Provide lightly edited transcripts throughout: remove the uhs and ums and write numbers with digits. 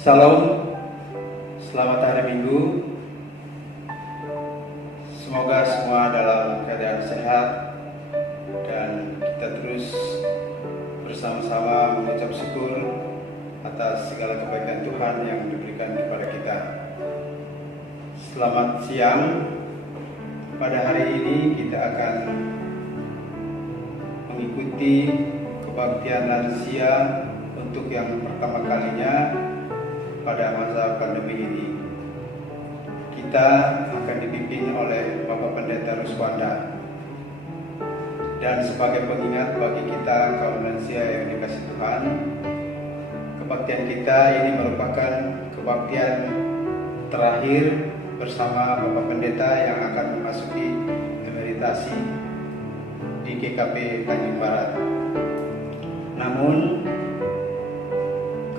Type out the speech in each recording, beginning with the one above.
Salam, selamat hari Minggu. Semoga semua dalam keadaan sehat dan kita terus bersama-sama mengucap syukur atas segala kebaikan Tuhan yang diberikan kepada kita. Selamat siang. Pada hari ini kita akan mengikuti kebaktian lansia untuk yang pertama kalinya pada masa pandemi ini. Kita akan dipimpin oleh Bapak Pendeta Ruswanda. Dan sebagai pengingat bagi kita kaum lansia yang dikasihi Tuhan, kebaktian kita ini merupakan kebaktian terakhir bersama Bapak Pendeta yang akan memasuki emeritasi di GKP Tanjung Barat. Namun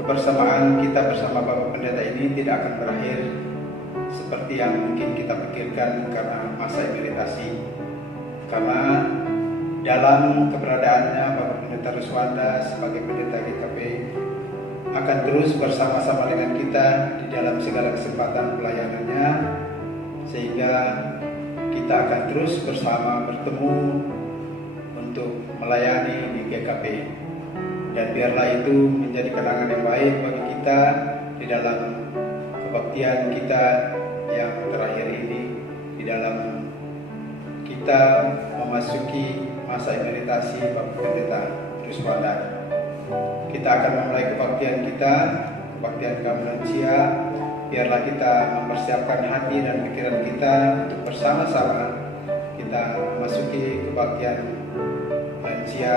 kebersamaan kita bersama Bapak Pendeta ini tidak akan berakhir seperti yang mungkin kita pikirkan karena masa emeritasi. Karena dalam keberadaannya Bapak Pendeta Ruswanda sebagai pendeta GKP akan terus bersama-sama dengan kita di dalam segala kesempatan pelayanannya, sehingga kita akan terus bersama bertemu untuk melayani di GKP. Dan biarlah itu menjadi kenangan yang baik bagi kita di dalam kebaktian kita yang terakhir ini, di dalam kita memasuki masa emeritasi Bapak Pendeta Ruswanda. Kita akan memulai kebaktian kita, kebaktian kaum lansia. Biarlah kita mempersiapkan hati dan pikiran kita untuk bersama-sama kita memasuki kebaktian lansia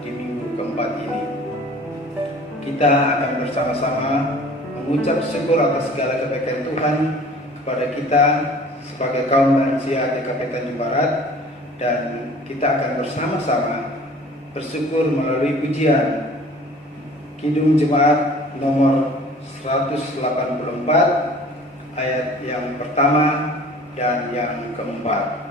di minggu keempat ini. Kita akan bersama-sama mengucap syukur atas segala kebaikan Tuhan kepada kita sebagai kaum lansia GKP Tanjung Barat, dan kita akan bersama-sama bersyukur melalui pujian Kidung Jemaat nomor 184 ayat yang pertama dan yang keempat.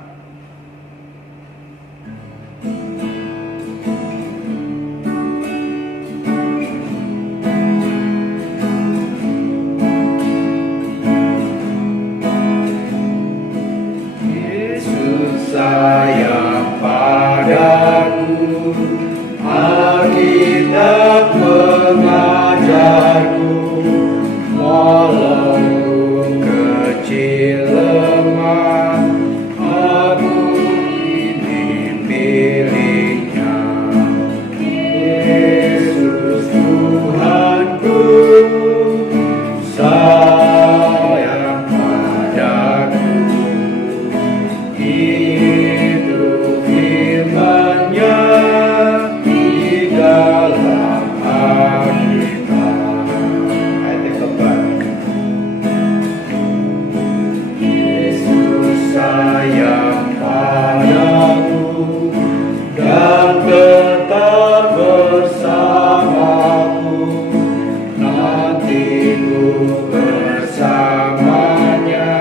Yesus sayang padaku, Alkitab mengajarku, walau kecil lemah, aku ini miliknya. Yesus Tuhanku sayang padaku, itu firman-Nya di dalam Alkitab. Ayat yang keempat. Yesus sayang padaku dan tetap bersamaku, nanti ku bersamanya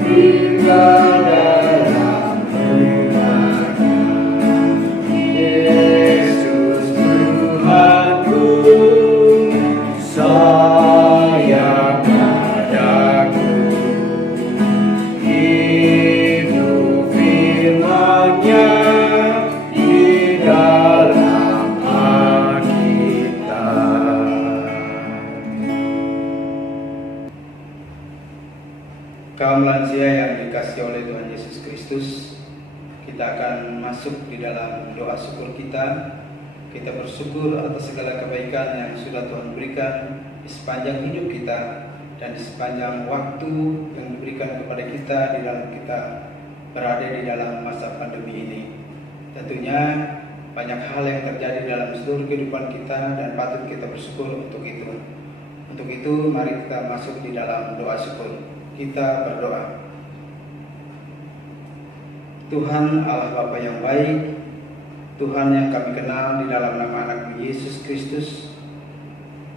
hingga dalam firman-Nya. Yesus Tuhanku sayang padaku, itu firman-Nya di dalam Alkitab. Kaum lansia yang dikasihi oleh Tuhan Yesus Kristus, kita akan masuk di dalam doa syukur kita. Kita bersyukur atas segala kebaikan yang sudah Tuhan berikan di sepanjang hidup kita dan di sepanjang waktu yang diberikan kepada kita di dalam kita berada di dalam masa pandemi ini. Tentunya banyak hal yang terjadi dalam seluruh kehidupan kita dan patut kita bersyukur untuk itu. Untuk itu mari kita masuk di dalam doa syukur. Kita berdoa. Tuhan Allah Bapa yang baik, Tuhan yang kami kenal di dalam nama anak-Mu Yesus Kristus,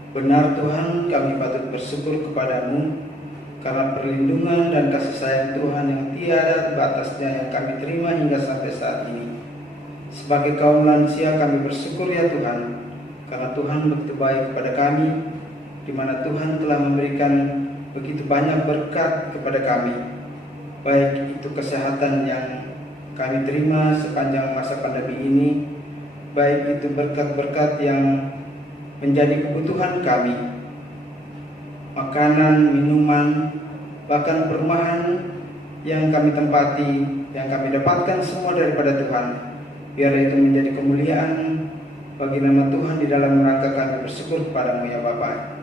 benar Tuhan, kami patut bersyukur kepadamu karena perlindungan dan kasih sayang Tuhan yang tiada batasnya yang kami terima hingga sampai saat ini. Sebagai kaum lansia kami bersyukur ya Tuhan, karena Tuhan begitu baik kepada kami. di mana Tuhan telah memberikan begitu banyak berkat kepada kami, baik itu kesehatan yang kami terima sepanjang masa pandemi ini, baik itu berkat-berkat yang menjadi kebutuhan kami, makanan, minuman, bahkan perumahan yang kami tempati, yang kami dapatkan semua daripada Tuhan. Biar itu menjadi kemuliaan bagi nama Tuhan di dalam rangka kami bersyukur kepadamu ya Bapa.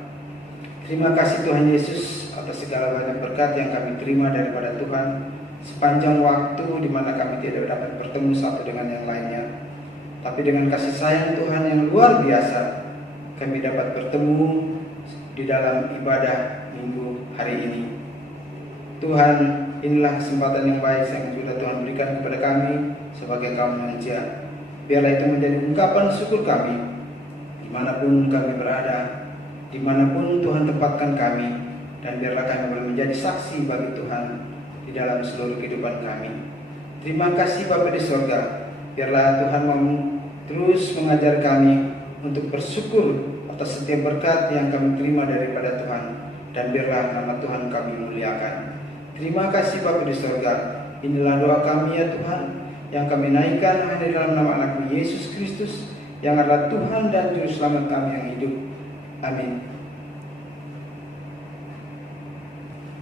Terima kasih Tuhan Yesus atas segala banyak berkat yang kami terima daripada Tuhan sepanjang waktu di mana kami tidak dapat bertemu satu dengan yang lainnya. Tapi dengan kasih sayang Tuhan yang luar biasa, kami dapat bertemu di dalam ibadah minggu hari ini. Tuhan, inilah kesempatan yang baik yang sudah Tuhan berikan kepada kami sebagai kaum manusia. Biarlah itu menjadi ungkapan syukur kami dimanapun kami berada, dimanapun Tuhan tempatkan kami, dan biarlah kami boleh menjadi saksi bagi Tuhan di dalam seluruh kehidupan kami. Terima kasih Bapa di sorga. Biarlah Tuhan mau terus mengajar kami untuk bersyukur atas setiap berkat yang kami terima daripada Tuhan, dan biarlah nama Tuhan kami muliakan. Terima kasih Bapa di sorga. Inilah doa kami ya Tuhan, yang kami naikkan hanya dalam nama anak-Mu Yesus Kristus, yang adalah Tuhan dan Juru Selamat kami yang hidup. Amin.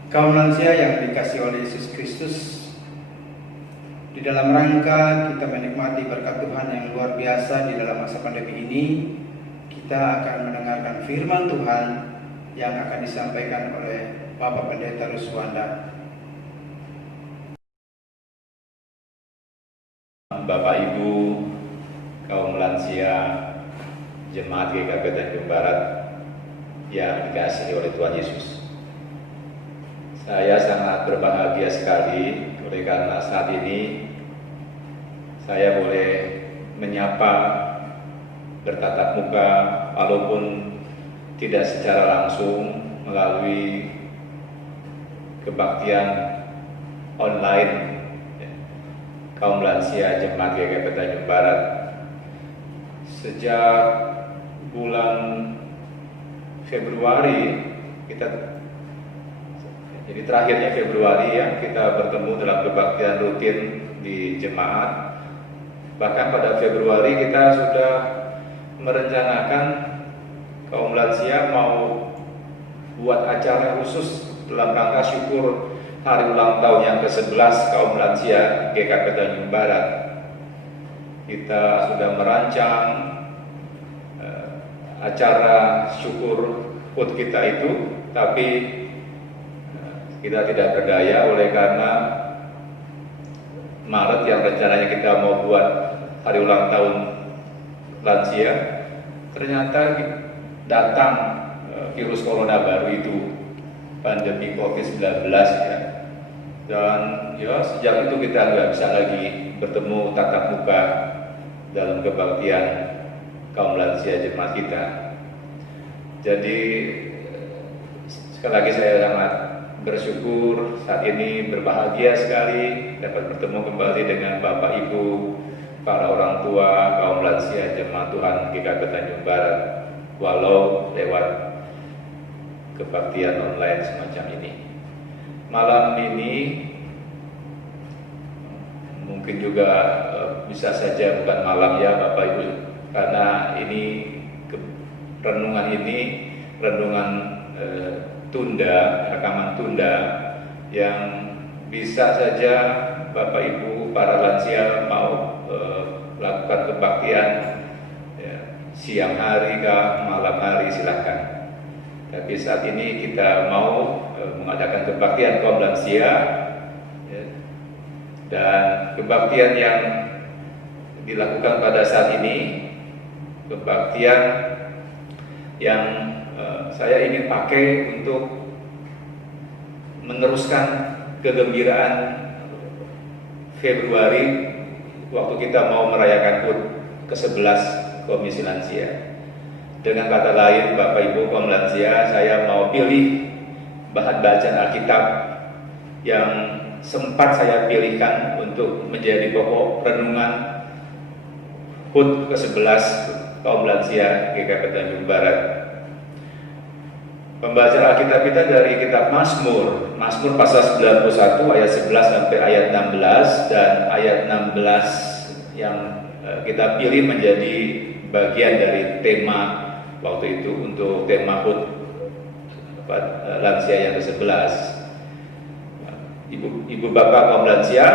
Kaum lansia yang dikasihi oleh Yesus Kristus, di dalam rangka kita menikmati berkat Tuhan yang luar biasa di dalam masa pandemi ini, kita akan mendengarkan firman Tuhan yang akan disampaikan oleh Bapak Pendeta Ruswanda. Bapak Ibu, kaum lansia, jemaat GKP Tanjung Barat yang dikasihi oleh Tuhan Yesus. Saya sangat berbahagia sekali oleh karena saat ini saya boleh menyapa bertatap muka walaupun tidak secara langsung melalui kebaktian online kaum lansia jemaat GKP Tanjung Barat. Sejak bulan Februari jadi terakhirnya Februari ya, kita bertemu dalam kebaktian rutin di jemaat. Bahkan pada Februari kita sudah merencanakan kaum lansia mau buat acara khusus dalam rangka syukur hari ulang tahun yang ke-11 kaum lansia GKP Tanjung Barat. Kita sudah merancang acara syukur HUT kita itu, tapi kita tidak berdaya oleh karena Maret yang rencananya kita mau buat hari ulang tahun lansia, ternyata datang virus corona baru itu, pandemi COVID-19 ya. Dan ya sejak itu kita nggak bisa lagi bertemu tatap muka dalam kebaktian kaum lansia jemaat kita. Jadi sekali lagi saya sangat bersyukur saat ini, berbahagia sekali dapat bertemu kembali dengan Bapak Ibu, para orang tua kaum lansia jemaat Tuhan GKP Tanjung Barat, walau lewat kebaktian online semacam ini. Malam ini mungkin juga bisa saja bukan malam ya Bapak Ibu, karena ini renungan tunda, rekaman tunda yang bisa saja Bapak Ibu para lansia mau lakukan kebaktian ya, siang hari kah, malam hari silahkan. Tapi saat ini kita mau mengadakan kebaktian kaum lansia ya, dan kebaktian yang dilakukan pada saat ini kebaktian yang saya ingin pakai untuk meneruskan kegembiraan Februari waktu kita mau merayakan HUT ke-11 Komisi Lansia. Dengan kata lain, Bapak Ibu kaum lansia, saya mau pilih bahan bacaan Alkitab yang sempat saya pilihkan untuk menjadi pokok renungan HUT ke-11 kaum lansia GKP Tanjung Barat. Pembacaan Alkitab kita dari kitab Mazmur pasal 91 ayat 11 sampai ayat 16, dan ayat 16 yang kita pilih menjadi bagian dari tema waktu itu untuk tema HUT lansia yang ke-11. Ibu bapak kaum lansia,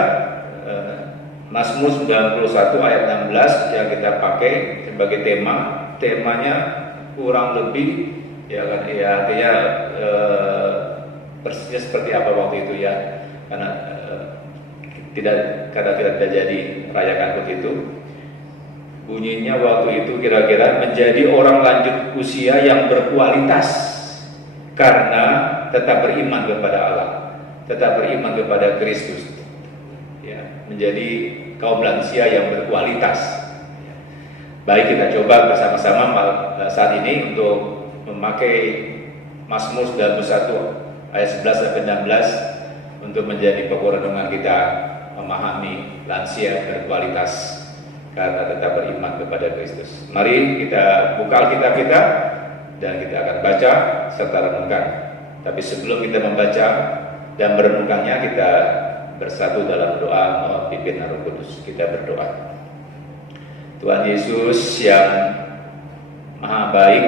Mazmur 91 ayat 16 yang kita pakai sebagai temanya kurang lebih ya kan, ya artinya persisnya seperti apa waktu itu ya, karena kita tidak jadi rayakan begitu. Bunyinya waktu itu kira-kira menjadi orang lanjut usia yang berkualitas karena tetap beriman kepada Allah, tetap beriman kepada Kristus, ya, menjadi kaum lansia yang berkualitas. Baik, kita coba bersama-sama saat ini untuk memakai Mazmur 91 ayat 11 sampai 16 untuk menjadi pokok renungan kita, memahami lansia berkualitas karena tetap beriman kepada Kristus. Mari kita buka Alkitab kita dan kita akan baca serta renungkan. Tapi sebelum kita membaca dan merenungkannya, kita bersatu dalam doa mohon pimpin Roh Kudus. Kita berdoa. Tuhan Yesus yang Maha Baik,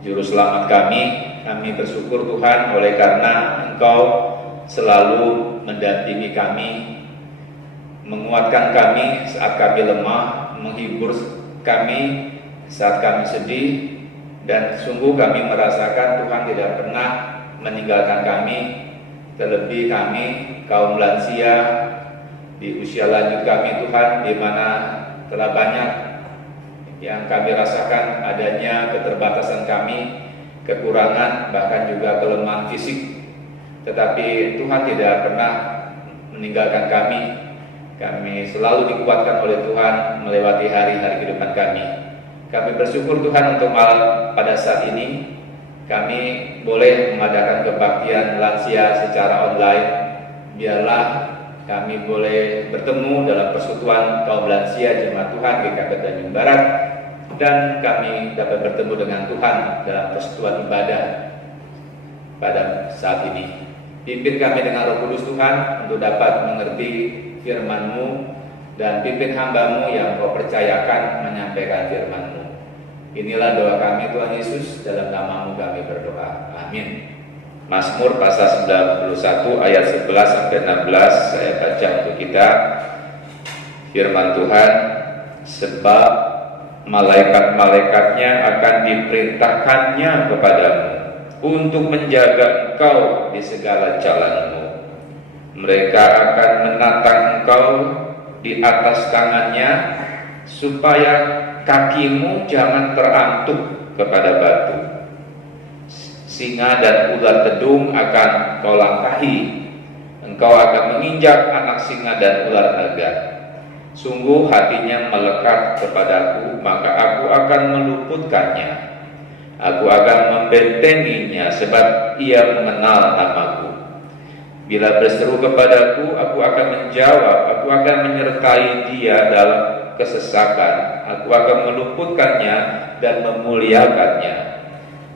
Juru Selamat kami bersyukur Tuhan oleh karena Engkau selalu mendampingi kami, menguatkan kami saat kami lemah, menghibur kami saat kami sedih, dan sungguh kami merasakan Tuhan tidak pernah meninggalkan kami, terlebih kami kaum lansia di usia lanjut kami Tuhan, di mana telah banyak yang kami rasakan adanya keterbatasan kami, kekurangan, bahkan juga kelemahan fisik. Tetapi Tuhan tidak pernah meninggalkan kami. Kami selalu dikuatkan oleh Tuhan melewati hari-hari kehidupan kami. Kami bersyukur Tuhan untuk pada saat ini kami boleh mengadakan kebaktian lansia secara online. Biarlah kami boleh bertemu dalam persekutuan kaum lansia Jemaat Tuhan GKP Tanjung Barat, dan kami dapat bertemu dengan Tuhan dalam persekutuan ibadah pada saat ini. Pimpin kami dengan Roh Kudus Tuhan untuk dapat mengerti firman-Mu, dan pimpin hamba-Mu yang Kau percayakan menyampaikan firman-Mu. Inilah doa kami Tuhan Yesus, dalam nama-Mu kami berdoa. Amin. Mazmur pasal 91 ayat 11 sampai 16 saya baca untuk kita. Firman Tuhan, sebab malaikat-malaikatnya akan diperintahkannya kepadamu untuk menjaga engkau di segala jalanmu. Mereka akan menatang engkau di atas tangannya, supaya kakimu jangan terantuk kepada batu. Singa dan ular tedung akan kau langkahi, engkau akan menginjak anak singa dan ular naga. Sungguh hatinya melekat kepadaku, maka aku akan meluputkannya. Aku akan membentenginya, sebab ia mengenal namaku. Bila berseru kepadaku, aku akan menjawab. Aku akan menyertai dia dalam kesesakan. Aku akan meluputkannya dan memuliakannya.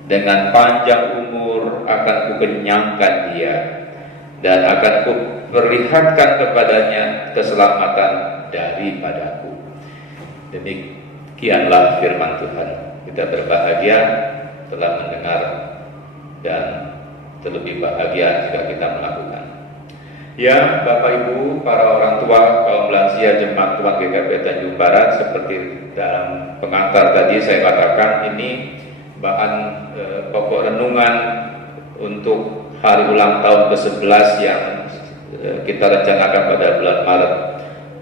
Dengan panjang umur akan kukenyangkan dia, dan akan kuperlihatkan kepadanya keselamatan daripadaku. Demikianlah firman Tuhan. Kita berbahagia telah mendengar, dan terlebih bahagia jika kita melakukan. Ya, Bapak Ibu, para orang tua kaum lansia Jemaat Tuhan GKP Tanjung Barat, seperti dalam pengantar tadi saya katakan, ini bahan pokok renungan untuk hari ulang tahun ke-11 yang kita rencanakan pada bulan Maret,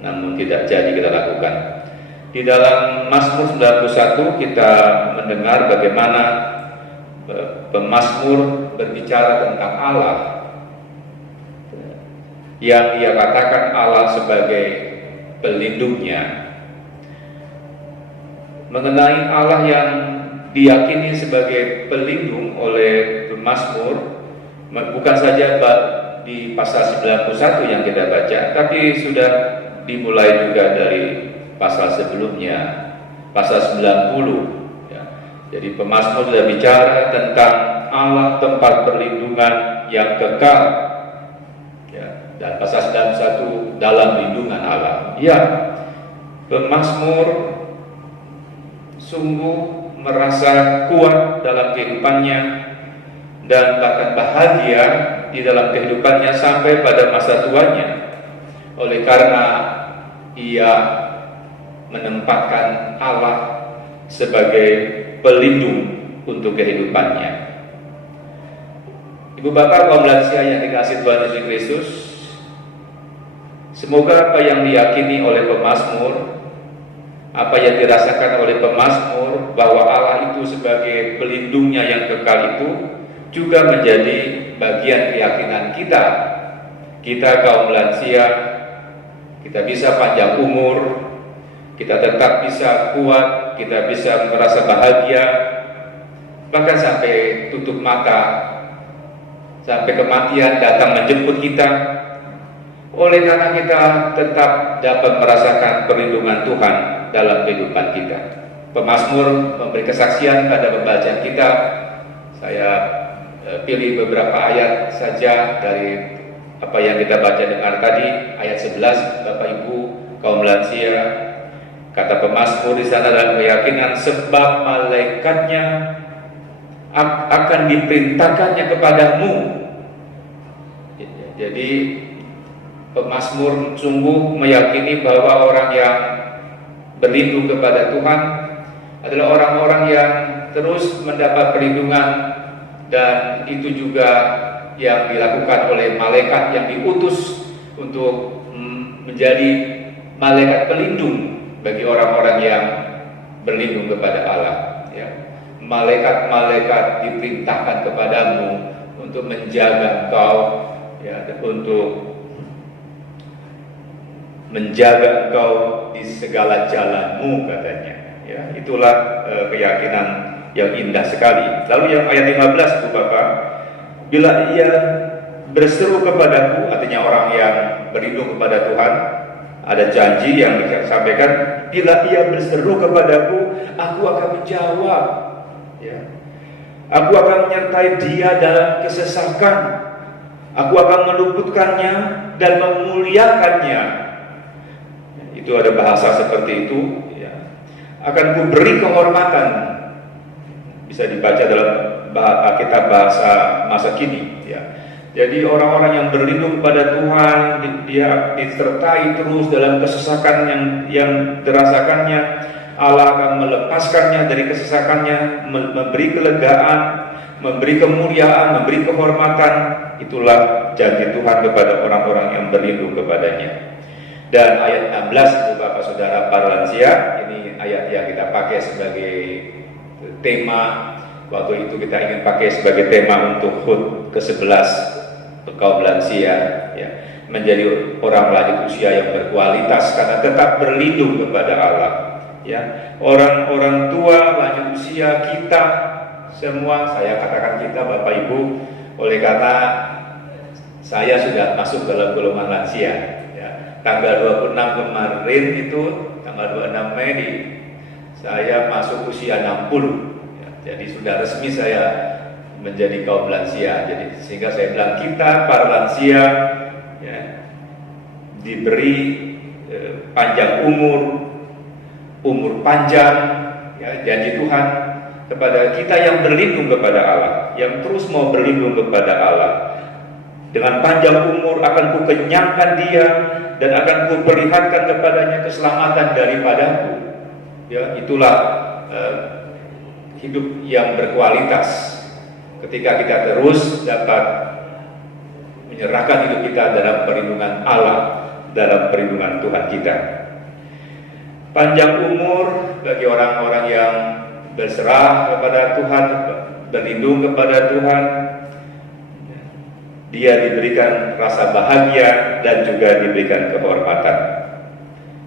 namun tidak jadi kita lakukan. Di dalam Mazmur 91 kita mendengar bagaimana pemazmur berbicara tentang Allah, yang ia katakan Allah sebagai pelindungnya. Mengenai Allah yang diyakini sebagai pelindung oleh pemazmur, bukan saja di pasal 91 yang kita baca, tapi sudah dimulai juga dari pasal sebelumnya, pasal 90 ya. Jadi pemazmur sudah bicara tentang Allah tempat perlindungan yang kekal. Ya, dan pasal 91 dalam lindungan Allah. Ya, pemazmur sungguh merasa kuat dalam kehidupannya dan bahkan bahagia di dalam kehidupannya sampai pada masa tuanya, oleh karena ia menempatkan Allah sebagai pelindung untuk kehidupannya. Ibu bapak kaum lansia yang dikasihi Tuhan Yesus Kristus, semoga apa yang diyakini oleh pemazmur, apa yang dirasakan oleh pemazmur bahwa Allah itu sebagai pelindungnya yang kekal itu juga menjadi bagian keyakinan kita. Kita kaum lansia, kita bisa panjang umur, kita tetap bisa kuat, kita bisa merasa bahagia, bahkan sampai tutup mata, sampai kematian datang menjemput kita, oleh karena kita tetap dapat merasakan perlindungan Tuhan dalam kehidupan kita. Pemazmur memberi kesaksian pada pembacaan kita. Saya pilih beberapa ayat saja dari apa yang kita baca dengar tadi, ayat 11, Bapak Ibu kaum lansia. Kata pemazmur di sana dalam keyakinan, sebab malaikatnya akan diperintahkannya kepadamu. Jadi pemazmur sungguh meyakini bahwa orang yang berlindung kepada Tuhan adalah orang-orang yang terus mendapat perlindungan, dan itu juga yang dilakukan oleh malaikat yang diutus untuk menjadi malaikat pelindung bagi orang-orang yang berlindung kepada Allah. Ya. Malaikat-malaikat diperintahkan kepadamu untuk menjaga engkau, ya, untuk menjaga engkau di segala jalanmu, katanya. Ya, itulah keyakinan yang indah sekali. Lalu yang ayat 15, Bu Bapak, bila ia berseru kepadaku, artinya orang yang berlindung kepada Tuhan, ada janji yang disampaikan, bila ia berseru kepadaku, aku akan menjawab. Ya. Aku akan menyertai dia dalam kesesakan. Aku akan meluputkannya dan memuliakannya. Itu ada bahasa seperti itu. Ya. Akan kuberi kehormatan. Bisa dibaca dalam kitab bahasa masa kini. Ya. Jadi orang-orang yang berlindung kepada Tuhan, dia disertai terus dalam kesesakan yang dirasakannya. Allah akan melepaskannya dari kesesakannya, memberi kelegaan, memberi kemuliaan, memberi kehormatan. Itulah janji Tuhan kepada orang-orang yang berlindung kepadanya. Dan ayat 16, Bapak Saudara para lansia, ini ayat yang kita pakai sebagai tema. Waktu itu kita ingin pakai sebagai tema untuk HUT ke-11 kaum lansia, ya, menjadi orang lanjut usia yang berkualitas karena tetap berlindung kepada Allah. Ya, orang-orang tua lanjut usia kita semua, saya katakan kita Bapak Ibu, oleh karena saya sudah masuk dalam golongan lansia. Ya, tanggal 26 kemarin itu, tanggal 26 Mei, saya masuk usia 60. Jadi sudah resmi saya menjadi kaum lansia. Jadi sehingga saya bilang kita para lansia, ya, diberi panjang umur panjang, ya, janji Tuhan kepada kita yang berlindung kepada Allah, yang terus mau berlindung kepada Allah. Dengan panjang umur akan kukenyangkan dia dan akan kuperlihatkan kepadanya keselamatan daripadaku. Ya, itulah hidup yang berkualitas ketika kita terus dapat menyerahkan hidup kita dalam perlindungan Allah, dalam perlindungan Tuhan kita. Panjang umur bagi orang-orang yang berserah kepada Tuhan, berlindung kepada Tuhan, dia diberikan rasa bahagia dan juga diberikan kehormatan.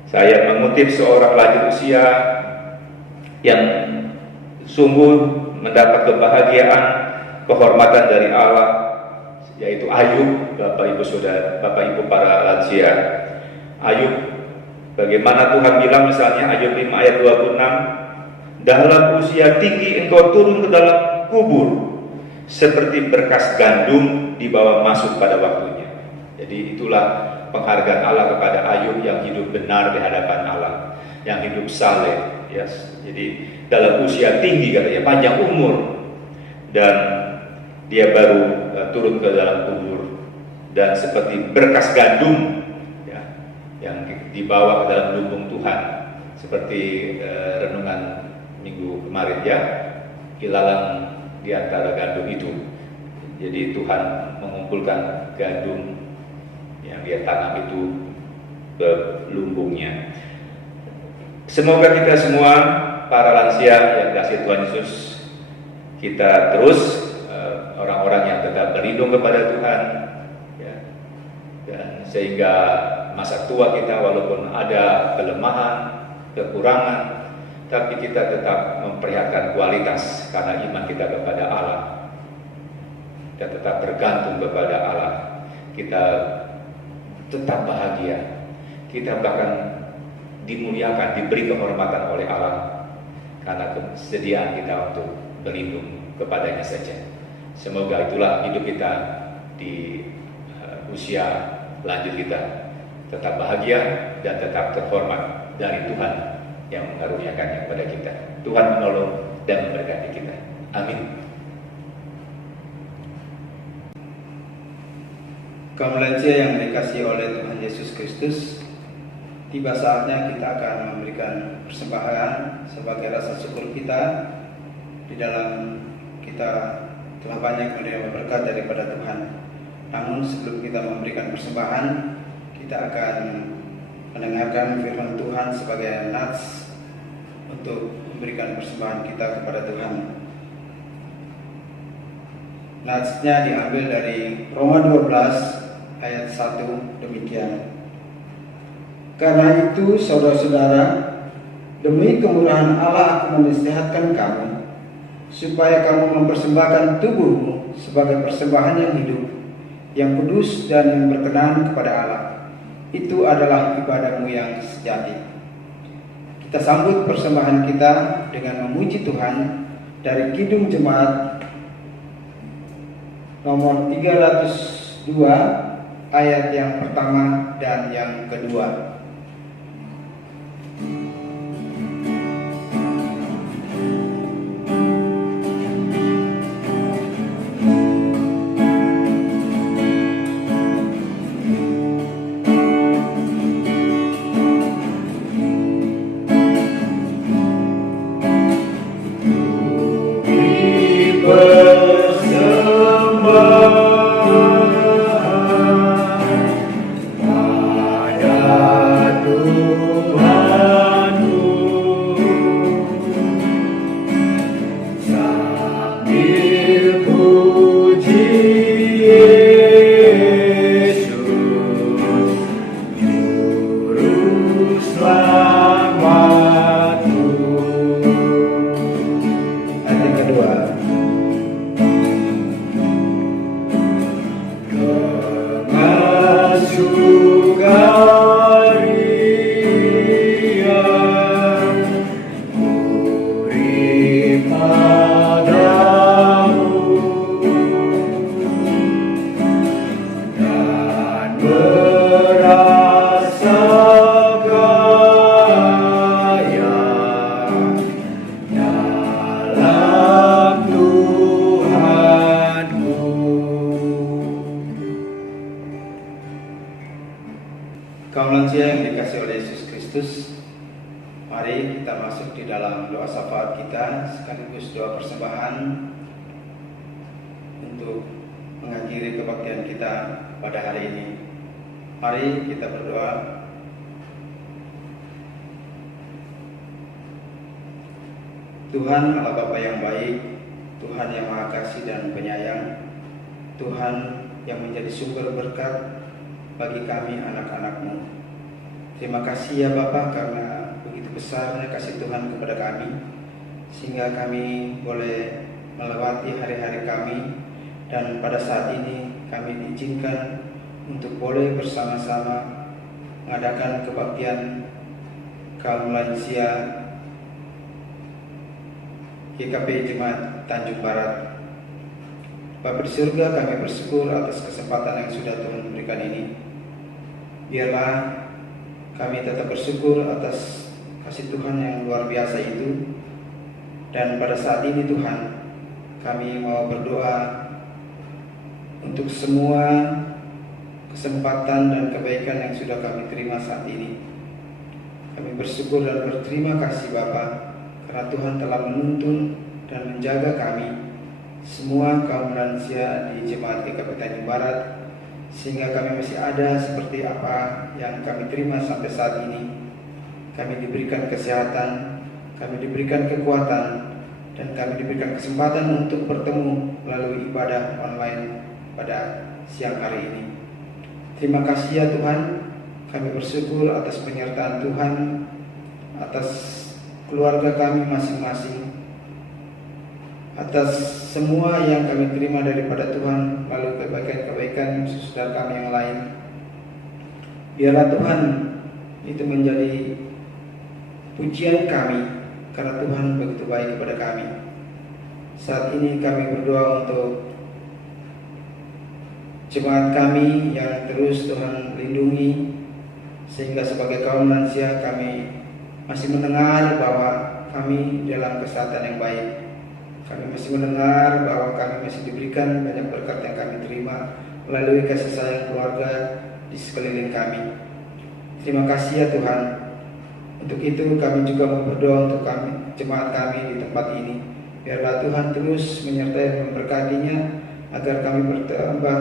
Saya mengutip seorang lanjut usia yang sungguh mendapat kebahagiaan, kehormatan dari Allah, yaitu Ayub. Bapak Ibu Saudara, Bapak Ibu para lansia, Ayub, bagaimana Tuhan bilang misalnya Ayub 5 ayat 26, dalam usia tinggi engkau turun ke dalam kubur, seperti berkas gandum dibawa masuk pada waktunya. Jadi itulah penghargaan Allah kepada Ayub yang hidup benar di hadapan Allah, yang hidup saleh, ya. Jadi dalam usia tinggi katanya, panjang umur, dan dia baru turun ke dalam kubur, dan seperti berkas gandum, ya, yang dibawa ke dalam lumbung Tuhan, seperti renungan minggu kemarin, ya, ilalang di antara gandum itu. Jadi Tuhan mengumpulkan gandum yang dia tanam itu ke lumbungnya. Semoga kita semua para lansia yang kasih Tuhan Yesus, kita terus orang-orang yang tetap berlindung kepada Tuhan, ya, dan sehingga masa tua kita walaupun ada kelemahan, kekurangan, tapi kita tetap memperlihatkan kualitas karena iman kita kepada Allah. Kita tetap bergantung kepada Allah. Kita tetap bahagia. Kita bahkan dimuliakan, diberi kehormatan oleh Allah karena kesediaan kita untuk berlindung kepadanya saja. Semoga itulah hidup kita di usia lanjut kita, tetap bahagia dan tetap terhormat dari Tuhan yang mengaruniakannya kepada kita. Tuhan menolong dan memberkati kita. Amin. Kaum lansia yang dikasihi oleh Tuhan Yesus Kristus, tiba saatnya kita akan memberikan persembahan sebagai rasa syukur kita di dalam kita telah banyak menerima berkat daripada Tuhan. Namun sebelum kita memberikan persembahan, kita akan mendengarkan firman Tuhan sebagai nats untuk memberikan persembahan kita kepada Tuhan. Natsnya diambil dari Roma 12 ayat 1 demikian. Karena itu saudara-saudara, demi kemurahan Allah aku menasihatkan kamu, supaya kamu mempersembahkan tubuhmu sebagai persembahan yang hidup, yang kudus dan yang berkenan kepada Allah. Itu adalah ibadahmu yang sejati. Kita sambut persembahan kita dengan memuji Tuhan dari Kidung Jemaat nomor 302 ayat yang pertama dan yang kedua. Kaum lansia yang dikasihi oleh Yesus Kristus, mari kita masuk di dalam doa syafaat kita sekaligus doa persembahan untuk mengakhiri kebaktian kita pada hari ini. Mari kita berdoa. Tuhan Allah Bapa yang baik, Tuhan yang Maha Kasih dan Penyayang, Tuhan yang menjadi sumber berkat bagi kami anak-anak-Mu. Terima kasih ya Bapa karena begitu besarnya kasih Tuhan kepada kami, sehingga kami boleh melewati hari-hari kami, dan pada saat ini kami diizinkan untuk boleh bersama-sama mengadakan kebaktian kaum lansia GKP Jemaat Tanjung Barat. Bapa di surga, kami bersyukur atas kesempatan yang sudah Tuhan berikan ini. Biarlah kami tetap bersyukur atas kasih Tuhan yang luar biasa itu. Dan pada saat ini Tuhan, kami mau berdoa untuk semua kesempatan dan kebaikan yang sudah kami terima saat ini. Kami bersyukur dan berterima kasih Bapa, karena Tuhan telah menuntun dan menjaga kami semua kaum lansia di Jemaat GKP Tanjung Barat, sehingga kami masih ada seperti apa yang kami terima sampai saat ini. Kami diberikan kesehatan, kami diberikan kekuatan, dan kami diberikan kesempatan untuk bertemu melalui ibadah online pada siang hari ini. Terima kasih ya Tuhan, kami bersyukur atas penyertaan Tuhan, atas keluarga kami masing-masing, atas semua yang kami terima daripada Tuhan, lalu kebaikan-kebaikan saudara kami yang lain. Biarlah Tuhan itu menjadi pujian kami, karena Tuhan begitu baik kepada kami. Saat ini kami berdoa untuk jemaat kami yang terus Tuhan lindungi, sehingga sebagai kaum lansia kami masih mendengar bahwa kami dalam kesehatan yang baik. Kami masih mendengar bahwa kami masih diberikan banyak berkat yang kami terima melalui kasih sayang keluarga di sekeliling kami. Terima kasih ya Tuhan. Untuk itu kami juga mau berdoa untuk kami, jemaat kami di tempat ini. Biarlah Tuhan terus menyertai dan memberkatinya, agar kami bertambah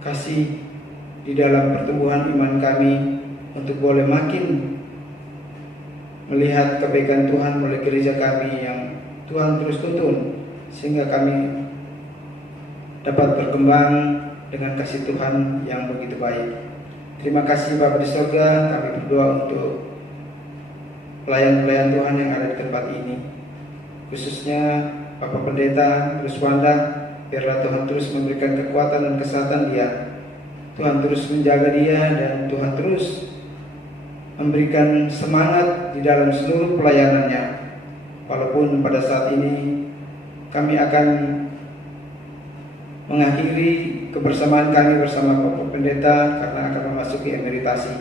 kasih di dalam pertumbuhan iman kami, untuk boleh makin melihat kebaikan Tuhan melalui gereja kami yang Tuhan terus tuntun, sehingga kami dapat berkembang dengan kasih Tuhan yang begitu baik. Terima kasih Bapa di surga, kami berdoa untuk pelayan-pelayan Tuhan yang ada di tempat ini, khususnya Bapak Pendeta Ruswanda. Biarlah Tuhan terus memberikan kekuatan dan kesehatan dia, Tuhan terus menjaga dia, dan Tuhan terus memberikan semangat di dalam seluruh pelayanannya. Walaupun pada saat ini kami akan mengakhiri kebersamaan kami bersama Bapak Pendeta karena akan memasuki emeritasi,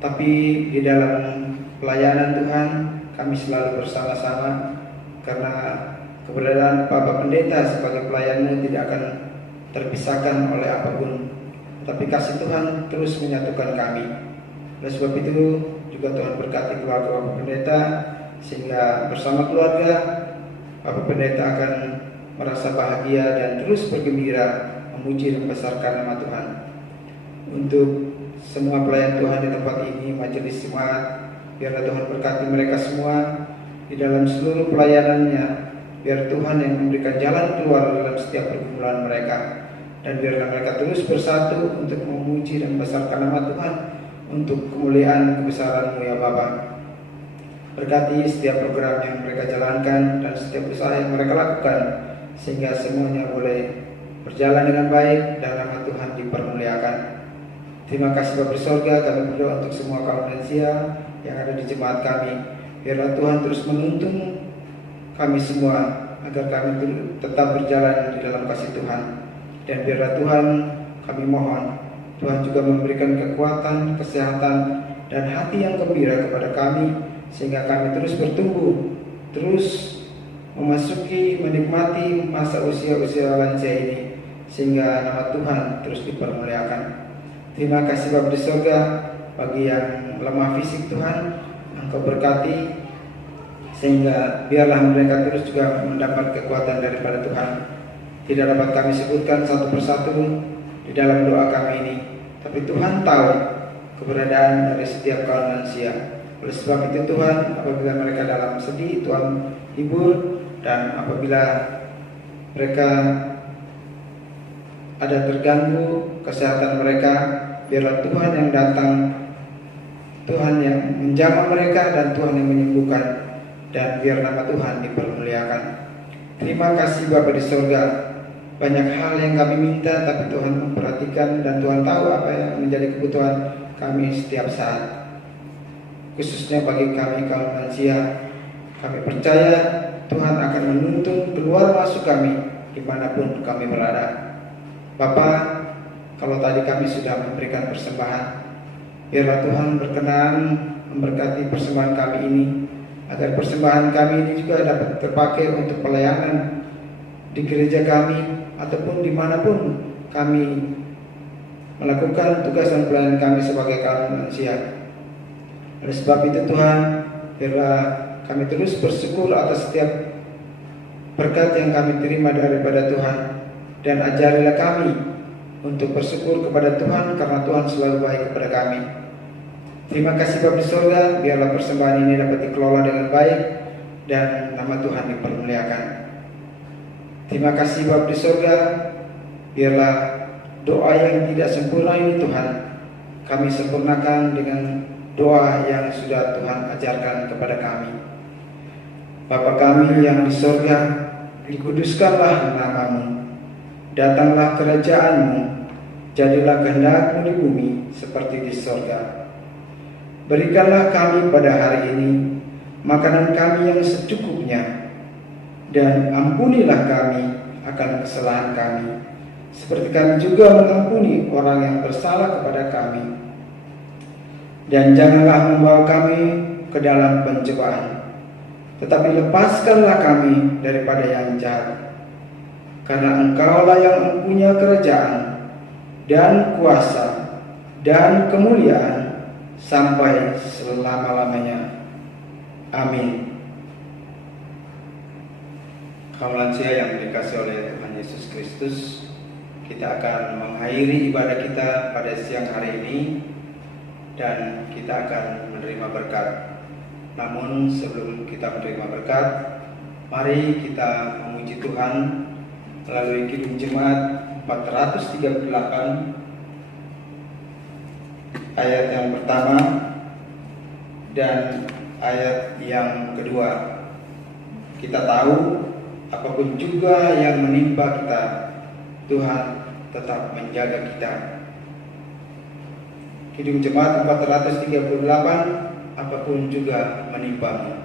tapi di dalam pelayanan Tuhan kami selalu bersama-sama, karena keberadaan Bapak Pendeta sebagai pelayan-Mu tidak akan terpisahkan oleh apapun, tapi kasih Tuhan terus menyatukan kami. Oleh sebab itu juga Tuhan berkati keluarga Bapak Pendeta, sehingga bersama keluarga Bapak Pendeta akan merasa bahagia dan terus bergembira memuji dan membesarkan nama Tuhan. Untuk semua pelayan Tuhan di tempat ini, majelis jemaat, biarlah Tuhan berkati mereka semua di dalam seluruh pelayanannya. Biar Tuhan yang memberikan jalan keluar dalam setiap pergumulan mereka, dan biarlah mereka terus bersatu untuk memuji dan membesarkan nama Tuhan untuk kemuliaan kebesaran-Mu ya Bapa. Berkati setiap program yang mereka jalankan dan setiap usaha yang mereka lakukan, sehingga semuanya boleh berjalan dengan baik dan nama Tuhan dipermuliakan. Terima kasih Bapa di surga, kami berdoa untuk semua kaum lansia yang ada di jemaat kami. Biarlah Tuhan terus menuntun kami semua, agar kami tetap berjalan di dalam kasih Tuhan. Dan biarlah Tuhan, kami mohon Tuhan juga memberikan kekuatan, kesehatan, dan hati yang gembira kepada kami, sehingga kami terus bertumbuh, terus memasuki, menikmati masa usia-usia lansia ini, sehingga nama Tuhan terus dipermuliakan. Terima kasih Bapa di surga, bagi yang lemah fisik Tuhan, Engkau berkati, sehingga biarlah mereka terus juga mendapat kekuatan daripada Tuhan. Tidak dapat kami sebutkan satu persatu di dalam doa kami ini, tapi Tuhan tahu keberadaan dari setiap kaum lansia. Oleh sebab itu Tuhan, apabila mereka dalam sedih, Tuhan hibur, dan apabila mereka ada terganggu kesehatan mereka, biarlah Tuhan yang datang, Tuhan yang menjamah mereka, dan Tuhan yang menyembuhkan, dan biar nama Tuhan dipermuliakan. Terima kasih Bapa di surga. Banyak hal yang kami minta, tapi Tuhan memperhatikan, dan Tuhan tahu apa yang menjadi kebutuhan kami setiap saat. Khususnya bagi kami kaum lansia, kami percaya Tuhan akan menuntun keluar masuk kami dimanapun kami berada. Bapa, kalau tadi kami sudah memberikan persembahan, biarlah Tuhan berkenan memberkati persembahan kami ini, agar persembahan kami ini juga dapat terpakai untuk pelayanan di gereja kami, ataupun dimanapun kami melakukan tugas dan pelayanan kami sebagai kaum manusia. Oleh sebab itu Tuhan, biarlah kami terus bersyukur atas setiap berkat yang kami terima daripada Tuhan, dan ajarilah kami untuk bersyukur kepada Tuhan, karena Tuhan selalu baik kepada kami. Terima kasih Bapa di surga, biarlah persembahan ini dapat dikelola dengan baik dan nama Tuhan dipermuliakan. Terima kasih Bapa di surga, biarlah doa yang tidak sempurna ini Tuhan, kami sempurnakan dengan doa yang sudah Tuhan ajarkan kepada kami. Bapa kami yang di surga, dikuduskanlah namamu, datanglah kerajaanmu, jadilah kehendak-Mu di bumi seperti di surga. Berikanlah kami pada hari ini makanan kami yang secukupnya, dan ampunilah kami akan kesalahan kami, seperti kami juga mengampuni orang yang bersalah kepada kami. Dan janganlah membawa kami ke dalam pencobaan, tetapi lepaskanlah kami daripada yang jahat. Karena Engkaulah yang mempunyai kerajaan dan kuasa dan kemuliaan sampai selama-lamanya. Amin. Kaum lansia yang dikasihi oleh Tuhan Yesus Kristus, kita akan mengakhiri ibadah kita pada siang hari ini, dan kita akan menerima berkat. Namun sebelum kita menerima berkat, mari kita memuji Tuhan melalui Kidung Jemaat 438 ayat yang pertama dan ayat yang kedua. Kita tahu apapun juga yang menimpa kita, Tuhan tetap menjaga kita. Kidung Jemaat 438, apapun juga menimpamu.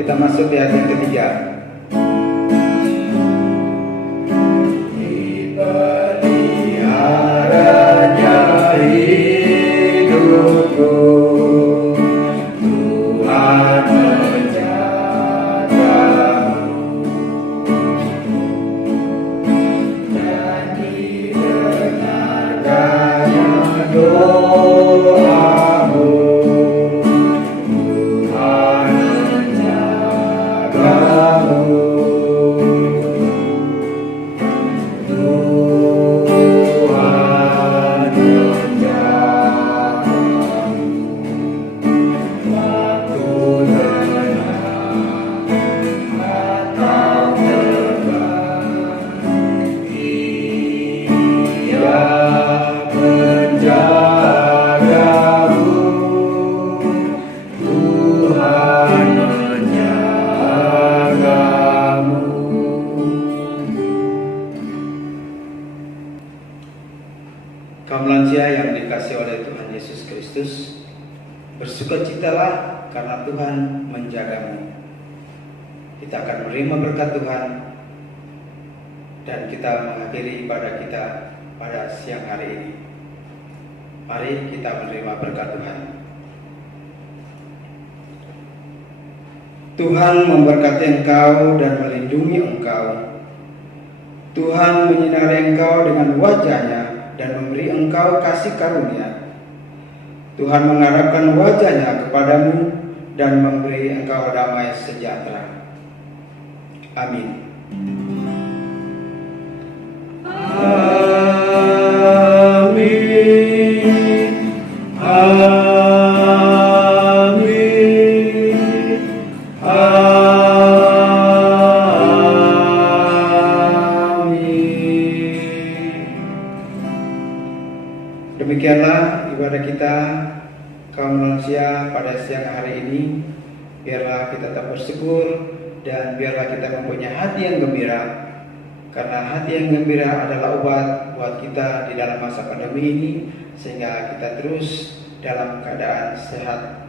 Kita masuk di ayat yang ketiga. Dipeliharanya hidupku, Tuhan menjagamu, dan didengarkannya doamu. Kaum lansia yang dikasihi oleh Tuhan Yesus Kristus, bersukacitalah karena Tuhan menjagamu. Kita akan menerima berkat Tuhan. dan kita mengakhiri ibadah kita pada siang hari ini. Mari kita menerima berkat Tuhan. Tuhan memberkati engkau dan melindungi engkau. Tuhan menyinari engkau dengan wajah-Nya dan memberi engkau kasih karunia. Tuhan mengarahkan wajah-Nya kepadamu dan memberi engkau damai sejahtera. Amin. Amin. Amin. Amin. Demikianlah ibadah kita kaum manusia pada siang hari ini. Biarlah kita tetap bersyukur dan biarlah kita mempunyai hati yang gembira, karena hati yang gembira adalah obat buat kita di dalam masa pandemi ini, sehingga kita terus dalam keadaan sehat.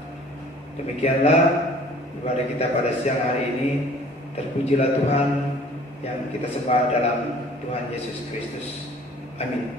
Demikianlah ibadah kita pada siang hari ini. Terpujilah Tuhan yang kita sembah dalam Tuhan Yesus Kristus. Amin.